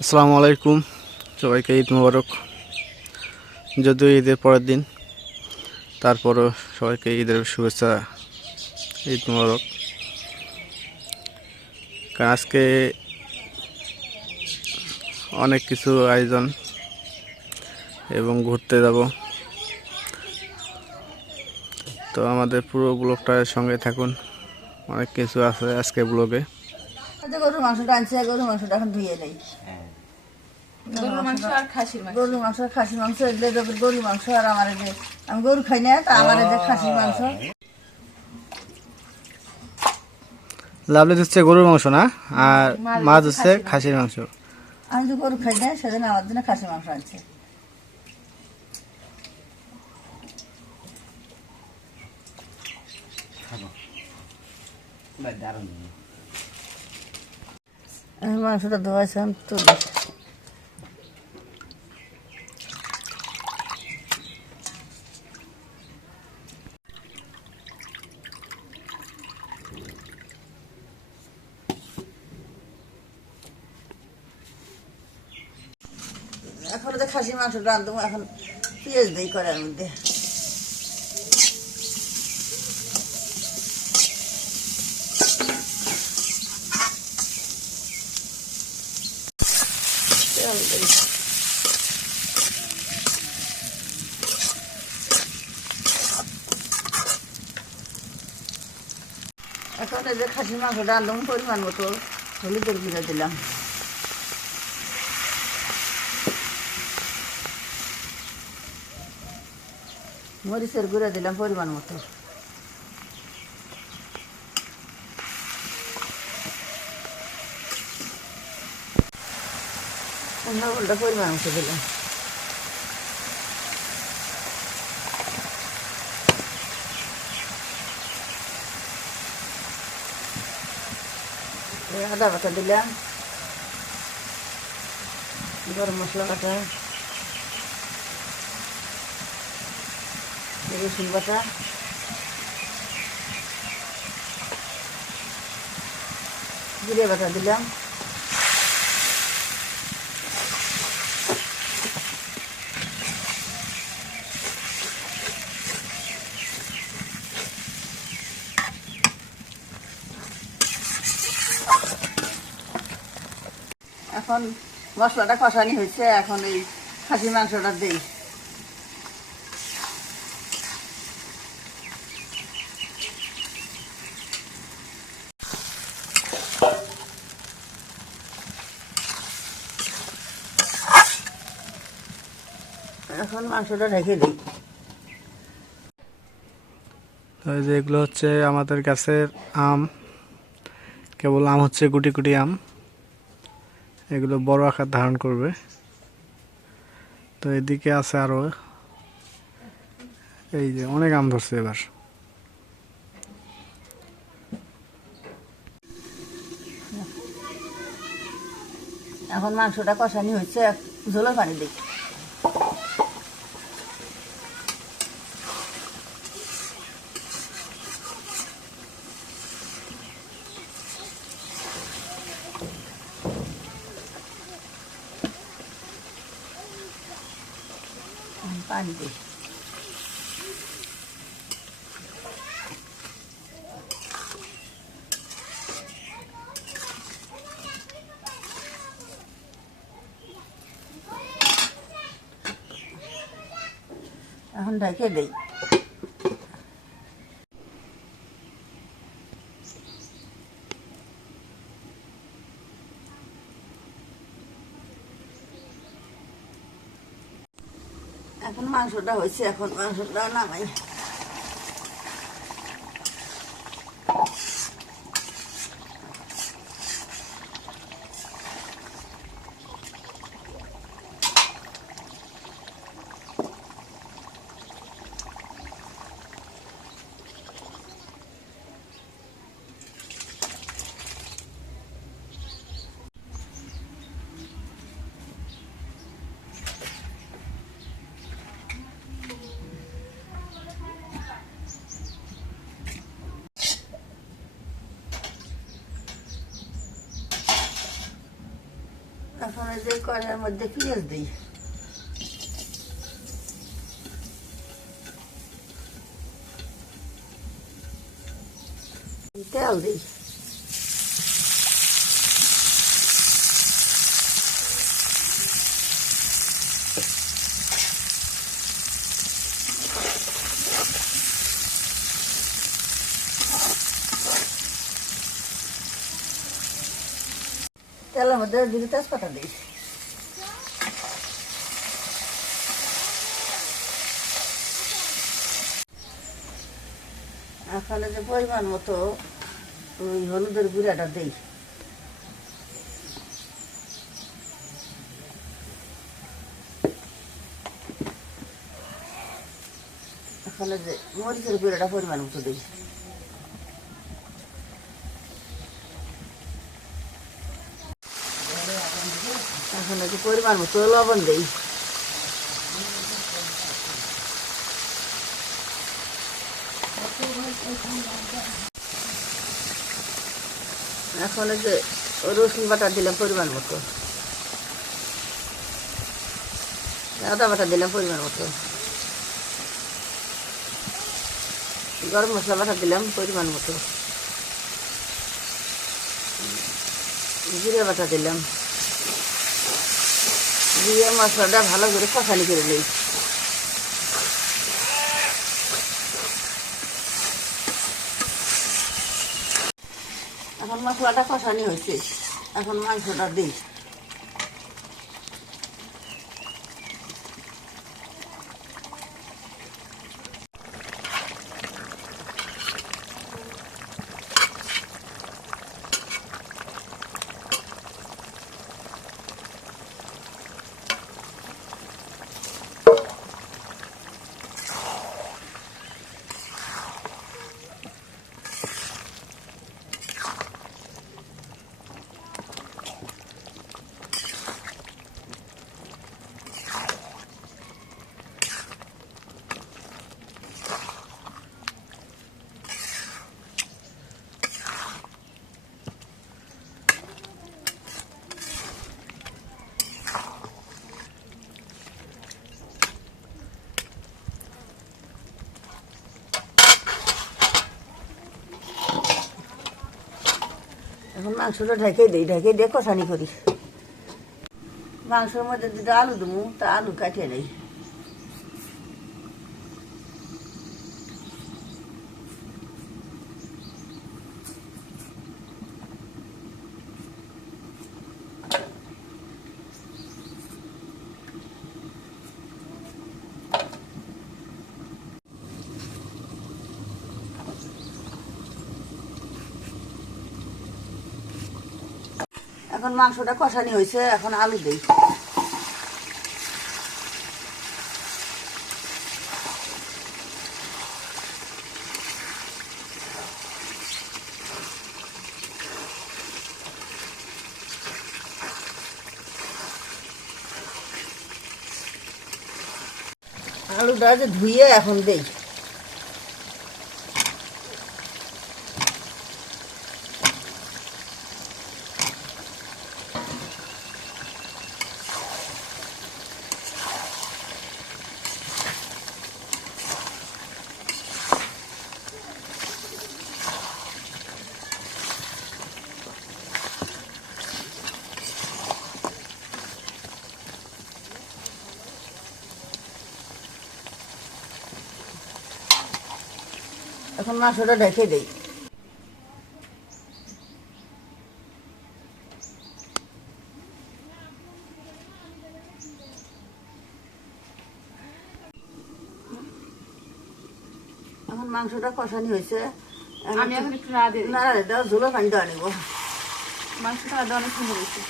আসসালামু আলাইকুম। সবাইকে ঈদ মোবারক। যদিও ঈদের পরের দিন তারপরও সবাইকে ঈদের শুভেচ্ছা ঈদ মোবারক। কারণ আজকে অনেক কিছু আয়োজন এবং ঘুরতে যাব। তো আমাদের পুরো ব্লগটার সঙ্গে থাকুন। অনেক কিছু আছে আজকে ব্লগে। গরুর মাংসটা আনছে গরুর মাংসটা এখন ধুয়ে নেই। গরুর মাংস আর খাসির মাংস। গরুর মাংস এগুলো গরুর মাংস আর আমার এই যে আমি গরু খাই না তা আমার এই যে খাসির মাংস। লাভলি হচ্ছে গরুর মাংস না? আর মাছ হচ্ছে খাসির মাংস। আমি তো গরু খাই না সেদিন আমার জন্য খাসি মাংস আনছে। মাংসটা ধোয়াছিলাম তুলি এখন তো খাসি মাংস রান্ধবো এখন পেঁয়াজ দিই করার মধ্যে তেল দিই। এই যে খাসি মাংস রান্ধবো পরিমাণ মতো হলুদের গুঁড়া দিলাম। মরিচের গুঁড়া দিলাম পরিমাণ মতো। উল্টা পরিমাণ মতো দিলাম। আদা বাটা দিলাম। গরম মশলা বাটা। রসুন বাটা। জিরে বাটা দিলাম। এখন মশলাটা কষানি হয়েছে, এখন এই খাসি মাংসটা দিই। এখন মাংসটা রেখে দিই। তো এগুলো হচ্ছে আমাদের গাছের আম। কেবল আম হচ্ছে গুটি গুটি আম। এগুলো বড় আকার ধারণ করবে। তো এদিকে আছে আরও এই যে অনেক আম ধরছে এবার। এখন মাংসটা কষানি হচ্ছে ঝোলো পানি দিই পানি দিই এখন ঢেকে দিই। এখন মাংসটা হয়েছে এখন মাংসটা নামাই। এখন এই যে কড়াইয়ের মধ্যে পেঁয়াজ দিই তেল দিই মধ্যে দিকে তেজপাতা দিই। এখন যে পরিমাণ মতো ওই হলুদের গুঁড়াটা দিই। এখন যে মরিচের গুঁড়াটা পরিমাণ মতো দিই এখন এই যে পরিমাণ মতো লবণ দিই। এখন যে রসুন বাটা দিলাম পরিমাণ মতো। আদা বাটা দিলাম পরিমাণ মতো। গরম মশলা বাটা দিলাম পরিমাণ মতো। জিরে বাটা দিলাম। দিয়ে মশলাটা ভালো করে কষানি করে নেই। এখন মশলাটা কষানি হয়েছে। এখন মাংসটা দিই। এখন মাংসটা ঢেকে দিই ঢেকে দিয়ে কষানি করি। মাংসের মধ্যে যদি আলু দেবো, তা আলু কাটিয়ে নেই এখন মাংসটা কষানি হয়েছে এখন আলু দিই। আলুটা যে ধুয়ে এখন দেই। এখন মাংসটা ঢেকে দেই। এখন মাংসটা কষানি হয়েছে। আমি এখন একটু না দিয়ে দিই। না দাও ঝোলো পানি দেওয়া নিব মাংসটা আদা অনেক সুন্দর হয়েছে।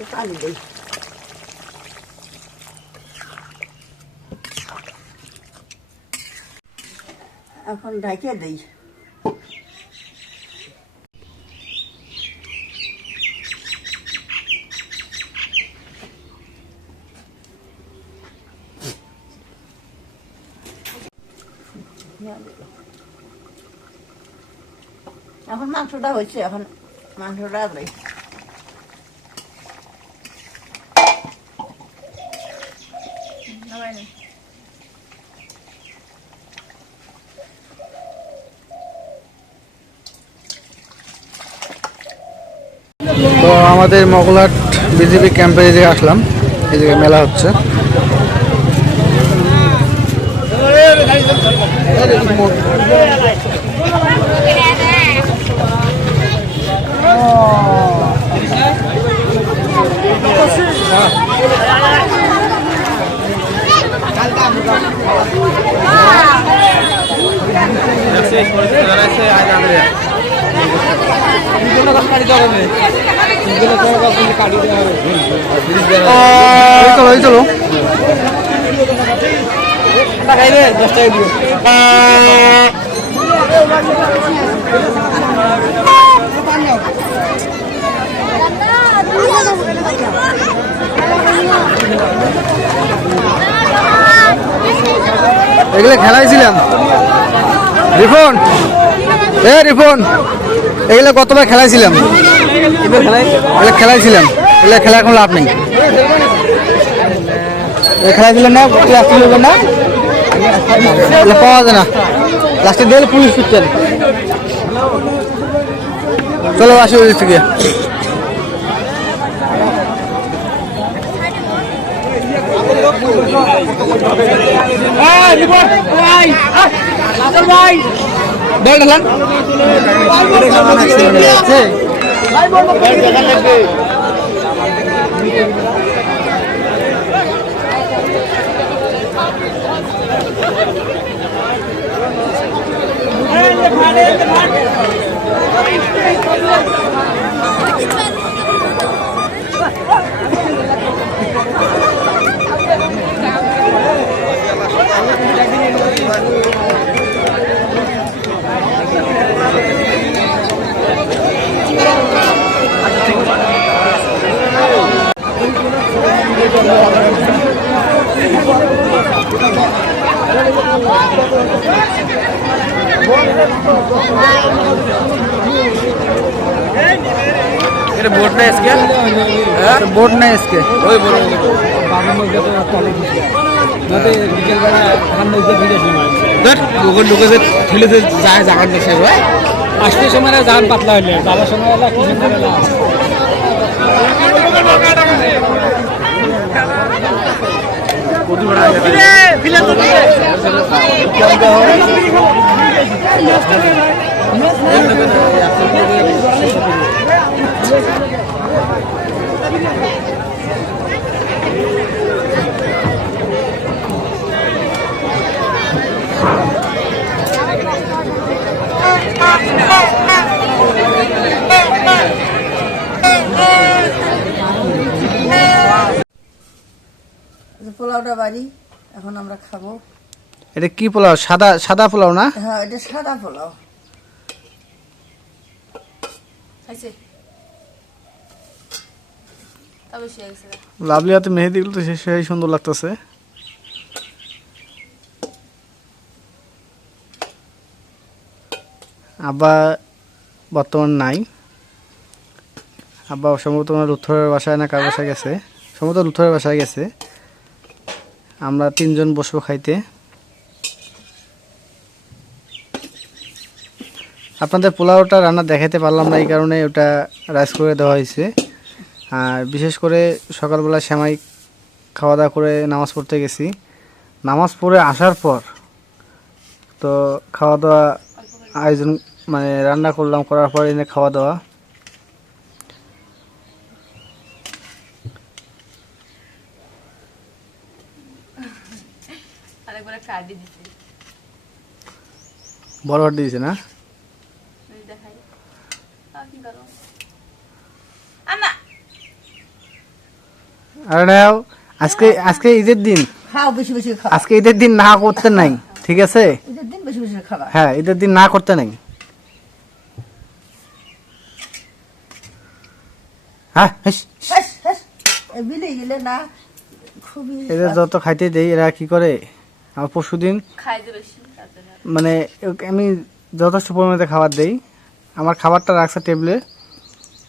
吃饭的。啊，放在这。然后拿出来，我吃，然后拿出来了。আমাদের মগলাট বিজেপি ক্যাম্পের এদিকে আসলাম। এই জায়গায় মেলা হচ্ছে। এই চলো এই চলো এগুলো খেলাইছিলাম। রিফন? এ রিফন। এগুলো কতবার খেলাইছিলাম? এগুলো খেলাইছিলাম এগুলো খেলা এখন লাভ নেই এগুলো খেলাইছিলাম না ক্লাস তুলবে না এগুলো পাওয়া যায় না লাস্টে দিলে পুলিশ পিচ্ছেন চলো আসি ওই থেকে বল ঢালান এটা বোর্ড না আজকে বোর্ড নাই আজকে। ওই বড় দেখ লোকের লোকে যে ঠেলে যে যায় জাগার দেশে ভাই আসতে সময় পাতলা হইলে যাওয়ার সময় হলে কিছু করে না। পোলাওটা বাড়ি এখন আমরা খাব। এটা কি পোলাও? সাদা সাদা পোলাও না? হ্যাঁ এটা সাদা পোলাও। খাইছে? লাভলি হাতে মেহেদি গুলো তো সে- সেই সুন্দর লাগতেছে। আব্বা বর্তমান নাই। আব্বা সম্ভবত লুথরের বাসায় না কার বাসায় গেছে? সম্ভবত লুথরের বাসায় গেছে। আমরা তিনজন বসবো খাইতে। আপনাদের পোলাওটা রান্না দেখাতে পারলাম না, এই কারণে ওটা রাইস করে দেওয়া হয়েছে। আর বিশেষ করে সকালবেলা সেমাই খাওয়া দাওয়া করে নামাজ পড়তে গেছি। নামাজ পড়ে আসার পর তো খাওয়া দাওয়া আয়োজন মানে রান্না করলাম করার পর এনে খাওয়া দাওয়া বড় হাট দিয়েছে না ওই দেখাই আ, কি করো আন্না আরে নাও আজকে আজকে ঈদের দিন। খাও বেশি বেশি খাও আজকে ঈদের দিন না করতে নাই ঠিক আছে? ঈদের দিন বেশি বেশি খাবা হ্যাঁ ঈদের দিন না করতে নাই। হ্যাঁ গেলে না খুবই এদের যত খাইতে দেই এরা কি করে? আমার পরশু দিন মানে আমি যথেষ্ট পরিমাণে খাবার দেই। আমার খাবারটা রাখছে টেবিলে।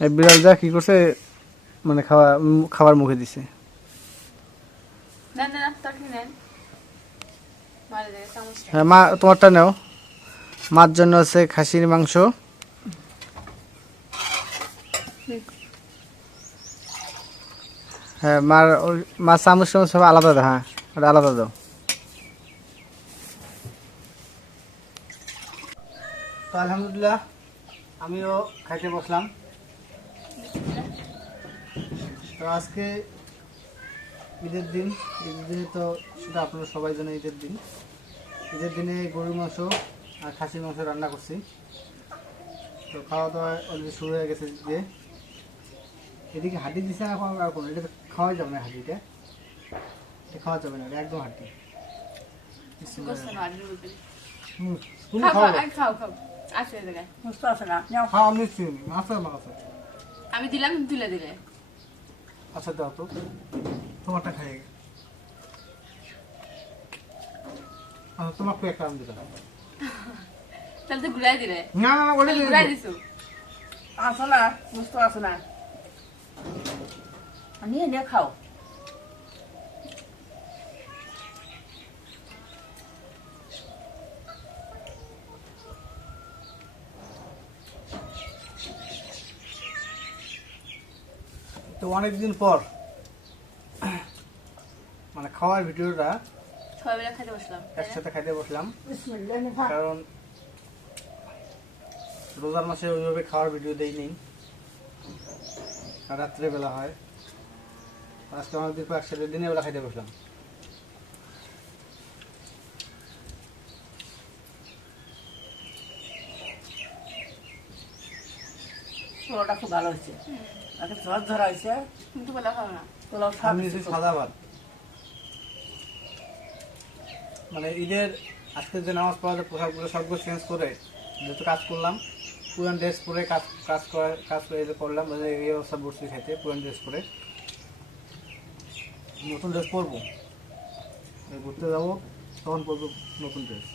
এই বিড়াল যা কী করছে মানে খাওয়া খাবার মুখে দিছে। না না না তরকারি নেন। মারে দেবে চামচ নেন। হ্যাঁ মা তোমারটা নাও। মার জন্য আছে খাসির মাংস। হ্যাঁ মার ওই মাছ চামচ টামচ সব আলাদা দাও হ্যাঁ ওটা আলাদা দাও। তো আলহামদুলিল্লাহ আমিও খাইতে বসলাম। তো আজকে ঈদের দিন ঈদের দিনে তো সেটা আপনারা সবাই জানেন ঈদের দিন। ঈদের দিনে গরুর মাংস আর খাসির মাংস রান্না করছি। তো খাওয়া দাওয়া অলরেডি শুরু হয়ে গেছে যে এদিকে হাড্ডি দিছে না এখন আর কোনো এটা তো খাওয়া যাবে না হাড্ডিটা এটা খাওয়া যাবে না এটা একদম হাড্ডি আমি দিলাম তুলে দিলে আচ্ছা দাও তো। তোমারটা খাই আচ্ছা তোমাকে একটা আমি দিলাম। তাহলে তো ঘুরাই দিলে। না না না ওটা ঘুরাই দিছো? আছে না বুঝতে আসো না। নিয়ে নিয়ে খাও। তো অনেকদিন পর মানে খাওয়ার ভিডিওটা একসাথে খাইতে বসলাম। কারণ রোজার মাসে ওইভাবে খাওয়ার ভিডিও দেই নেই। আর রাত্রে বেলা হয় আজকে অনেকদিন পর একসাথে দিনের বেলা খাইতে বসলাম। পোলাওটা খুব ভালো হয়েছে। কিন্তু বলা খাও না। পোলাও স্বাদ আমি নিয়েছি সাদা ভাত। মানে ঈদের আজকে যে নামাজ পড়াতে পোশাকগুলো সবগুলো চেঞ্জ করে যেহেতু কাজ করলাম পুরান ড্রেস পরে কাজ কাজ করে কাজ করে যে করলাম এই যে এই অবস্থা বসছি খাইতে পুরান ড্রেস পরে। নতুন ড্রেস পরবো। ঘুরতে যাব তখন পরবো নতুন ড্রেস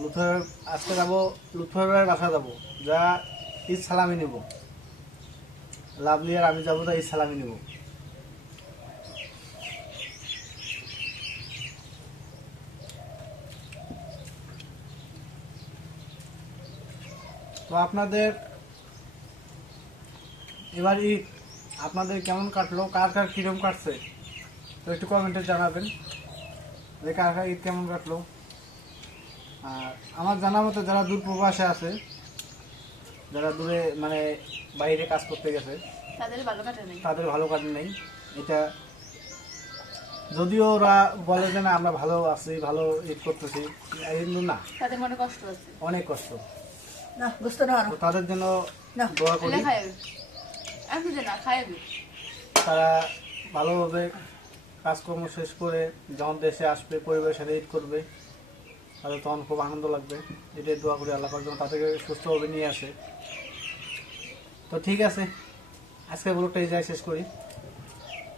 লুথর আজকে যাব লুথরের বাসা যাব। যা ঈদ সালামি নেব। লাভলি আর আমি যাব তা ঈদ সালামি নেব। তো আপনাদের এবার ঈদ আপনাদের কেমন কাটলো, কার কার কিরম কাটছে, তো একটু কমেন্টে জানাবেন যে কার কার ঈদ কেমন কাটলো। আর আমার জানা মতো যারা দূর প্রবাসে আছে যারা দূরে মানে বাইরে কাজ করতে গেছে তাদের ভালো কাটে নেই। তাদের ভালো কাজ নেই। এটা যদিও ওরা বলে যে না আমরা ভালো আছি ভালো ঈদ করতেছি। কিন্তু না তাদের মনে কষ্ট আছে অনেক কষ্ট। না বুঝতে না তাদের জন্য না। দোয়া করি। তারা ভালোভাবে কাজকর্ম শেষ করে যখন দেশে আসবে পরিবারের সাথে ঈদ করবে তাদের তখন খুব আনন্দ লাগবে। এটাই দোয়া করি আল্লাহ পাক যেন তাদেরকে সুস্থভাবে নিয়ে আসে। তো ঠিক আছে, আজকে ব্লগটা এই শেষ করি।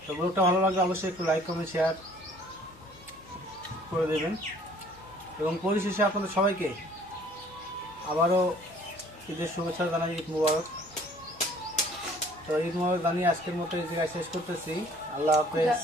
তো ব্লগটা ভালো লাগলে অবশ্যই একটু লাইক কমেন্ট শেয়ার করে দেবেন। এবং পরিশেষে আপনাদের সবাইকে আবারও ঈদের শুভেচ্ছা জানাই ঈদ মুবারক। তো ঈদ মোবারক জানিয়ে আজকের মতো এই জায়গায় শেষ করতেছি। আল্লাহ হাফেজ।